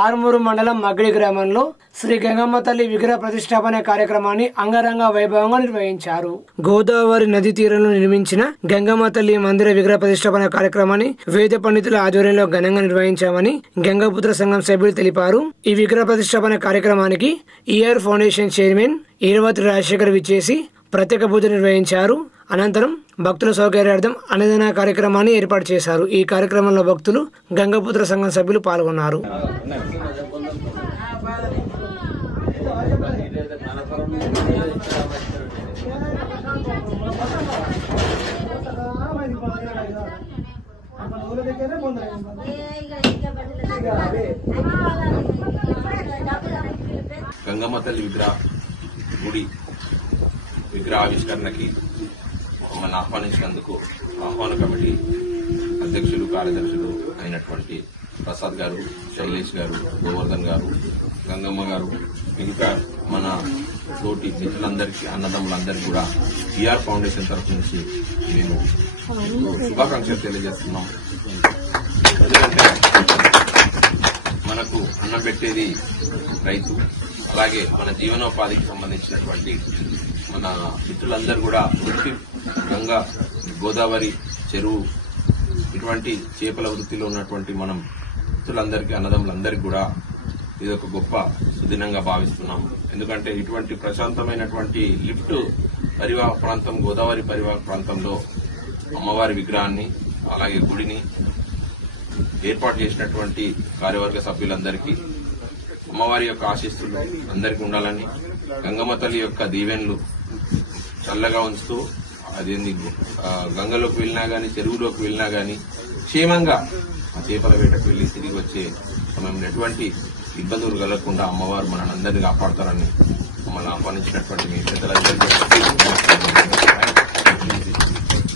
ఆర్మూరు మండలం మగ్గిడి గ్రామంలో శ్రీ గంగమ్మ తల్లి విగ్రహ ప్రతిష్టాపన కార్యక్రమాన్ని అంగరంగ వైభవంగా నిర్వహించారు. గోదావరి నది తీరంలో నిర్మించిన గంగమ్మ తల్లి మందిర విగ్రహ ప్రతిష్టాపన కార్యక్రమాన్ని వేద పండితుల ఆధ్వర్యంలో ఘనంగా నిర్వహించామని గంగపుత్ర సంఘం సభ్యులు తెలిపారు. ఈ విగ్రహ ప్రతిష్టాపన కార్యక్రమానికి ER foundation chairman Eravati Rajasekhar విచ్చేసి ప్రత్యేక పూజ నిర్వహించారు. అనంతరం భక్తుల సౌకర్యార్థం అన్నదాన కార్యక్రమాన్ని ఏర్పాటు చేశారు. ఈ కార్యక్రమంలో భక్తులు గంగపుత్ర సంఘం సభ్యులు పాల్గొన్నారు. గంగమ్మ తల్లి విగ్రహావిష్కరణకి మమ్మల్ని ఆహ్వానించినందుకు ఆహ్వాన కమిటీ అధ్యక్షులు కార్యదర్శులు అయినటువంటి ప్రసాద్ గారు, శైలేష్ గారు, గోవర్ధన్ గారు, గంగమ్మ గారు, మిగతా మన తోటి మిత్రులందరికీ, అన్నదమ్ములందరికీ కూడా ఈఆర్ ఫౌండేషన్ తరఫు నుంచి మేము శుభాకాంక్షలు తెలియజేస్తున్నాం. ఎందుకంటే మనకు అన్నం పెట్టేది రైతు, అలాగే మన జీవనోపాధికి సంబంధించినటువంటి మన మిత్రులందరూ కూడా గంగా, గోదావరి, చెరువు ఇటువంటి చేపల వృత్తిలో ఉన్నటువంటి మనం మిత్రులందరికీ, అన్నదమ్ములందరికీ కూడా ఇది ఒక గొప్ప సుదినంగా భావిస్తున్నాం. ఎందుకంటే ఇటువంటి ప్రశాంతమైనటువంటి లిఫ్ట్ పరివాహ ప్రాంతం, గోదావరి పరివాహ ప్రాంతంలో అమ్మవారి విగ్రహాన్ని అలాగే గుడిని ఏర్పాటు చేసినటువంటి కార్యవర్గ సభ్యులందరికీ అమ్మవారి యొక్క ఆశీస్సులు అందరికీ ఉండాలని, గంగమ్మ తల్లి యొక్క దీవెనలు చల్లగా ఉంచుతూ అది గంగలోకి వెళ్ళినా గానీ, చెరువులోకి వెళ్ళినా గానీ క్షేమంగా ఆ చేపల వేటకు వెళ్లి తిరిగి వచ్చే సమయంలో ఎటువంటి ఇబ్బందులు కలగకుండా అమ్మవారు మనందరినీ కాపాడతారని మమ్మల్ని ఆహ్వానించినటువంటి మీ పెద్దలందరికీ